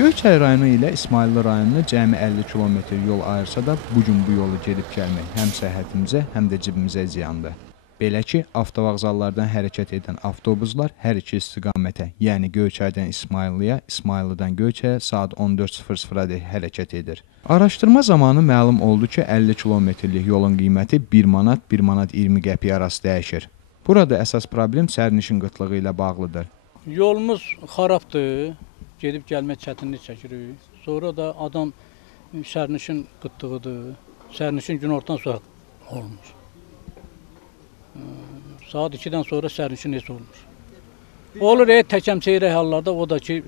Göyçay rayonu ilə İsmayıllı rayonuna cəmi 50 kilometr yol ayırsa da, bugün bu yolu gedib gəlmək həm səhhətimizə, həm də cibimizə ziyandır. Belə ki, avtovağzallardan hərəkət edən avtobuslar hər iki istiqamətə, yəni Göyçaydan İsmayıllıya, İsmayıllıdan Göyçaya saat 14:00-dək hərəkət edir. Araşdırma zamanı məlum oldu ki, 50 kilometrlik yolun qiyməti 1 manat, 1 manat 20 qəpik arası dəyişir. Burada əsas problem sərnişin qıtlığı ilə bağlıdır. Yolumuz xarabdır, gedib gəlmək çətinlik çəkirik. Sonra da adam sərnişin qıtlığıdır, sərnişin günortadan sonra olmur. Saat 2-dən sonra sərnişin heç olmur. Olur təkəm-çeyrək hallarda, o da ki,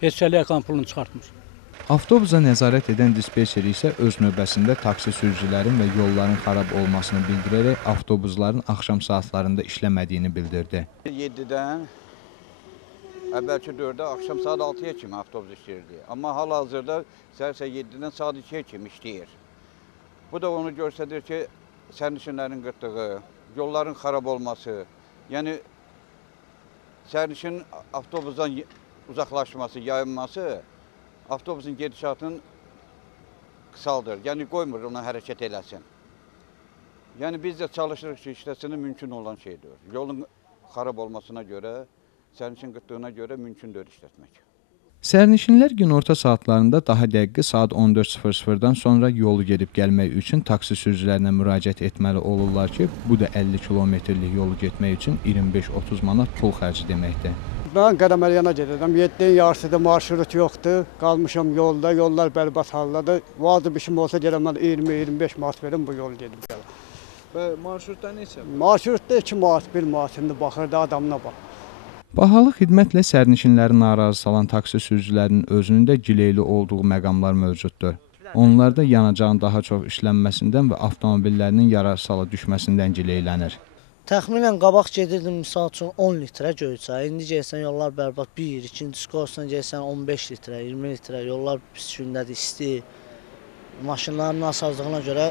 heç səliyyə pulunu çıxartmır. Avtobusa nəzarət edən dispetçer isə öz növbəsində taksi sürücülərin və yolların xarab olmasını bildirərək avtobusların axşam saatlarında işləmədiyini bildirdi. 7-dən əvvəlki 4-də axşam saat 6-ya kimi avtobus işləyirdi. Amma hal-hazırda səhər 7-dən saat 2-yə kimi işləyir. Bu da onu göstərir ki, sərnişinlərin qıtlığı, yolların xarab olması, yəni sərnişin avtobusdan uzaqlaşması, yayınması avtobusun gedişatını qısaldır. Yəni qoymur ona hərəkət eləsin. Yəni biz də çalışırıq ki, işləsini mümkün olan şeydir. Yolun xarab olmasına görə, sərnişin qıtlığına görə mümkündür işlətmək. Sərnişinlər günorta saatlarında daha dəqiq saat 14:00-dan sonra yolu gedib gəlmək üçün taksi sürücülərinə müraciət etməli olurlar ki, bu da 50 kilometrlik yolu getmək üçün 25-30 manat pul xərci deməkdir. Ben Qəraməliyana gedirəm. 7-nin yarısıda marşrut yoxdur. Qalmışam yolda, yollar bərbad haldadır. Vacib işim olsa gələm mən 20-25 manat verim bu yolu gedib gələm. Və marşrutda neçə? Marşrutda 2 manat, 1 manat indi baxırdı adamına bax. Bahalı xidmətlə sərnişinləri narazı salan taksi sürücülərinin özünün də gileyli olduğu məqamlar mövcuddur. Onlarda yanacağın daha çox işlənməsindən və avtomobillərinin yararsala düşməsindən gileylənir. Təxminən qabaq gedirdim misal üçün 10 litrə Göyçay. İndi gəlsən yollar bərbad 1, ikinci skorsan gəlsən 15 litrə, 20 litrə. Yollar pis gündədir, isti. Maşınların nasazlığına görə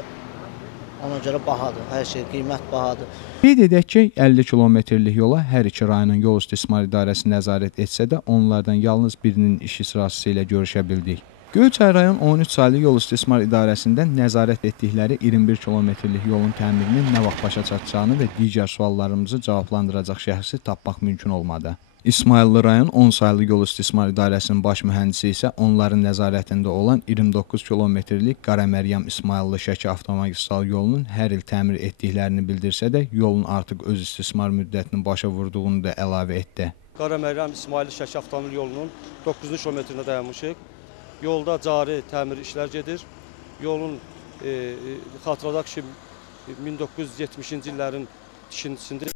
ona görə bahadır. Hər şey qiymət bahadır. Qeyd edək ki, 50 kilometrlik yola hər iki rayonun yol istismar idarəsi nəzarət etsə də, onlardan yalnız birinin iş icraçısı ilə görüşə bildik. Göyçay rayon 13 saylı yol istismar idarəsindən nəzarət etdikləri 21 kilometrlik yolun təmirinin nə vaxt başa çatacağını və digər suallarımızı cavablandıracaq şəxsi tapmaq mümkün olmadı. İsmayıllı rayon 10 saylı yol istismar idarəsinin baş mühəndisi isə onların nəzarətində olan 29 kilometrlik Qaraməryam İsmayıllı Şəki avtomagistral yolunun hər il təmir etdiklərini bildirsə də, yolun artıq öz istismar müddətini başa vurduğunu da əlavə etdi. Qaraməryam İsmayıllı Şəki avtomobil yolunun 9-cu kilometrində dayanmışıq. Yolda cari təmir işlər gedir. Yolun xatırladaq ki, 1970-ci illərin tikintisində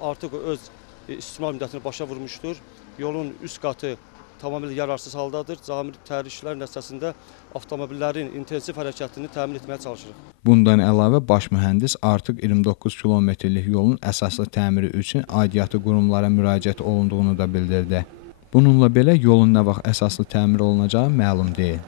artıq öz istismar müddətini başa vurmuşdur. Yolun üst qatı tamamilə yararsız haldadır. Cari təmir işlər nəticəsində avtomobillərin intensiv hərəkətini təmin etməyə çalışırıq. Bundan əlavə baş mühəndis artıq 29 kilometrlik yolun əsaslı təmiri üçün aidiyyatı qurumlara müraciət olunduğunu da bildirdi. Bununla belə yolun nə vaxt əsaslı təmir olunacağı məlum deyil.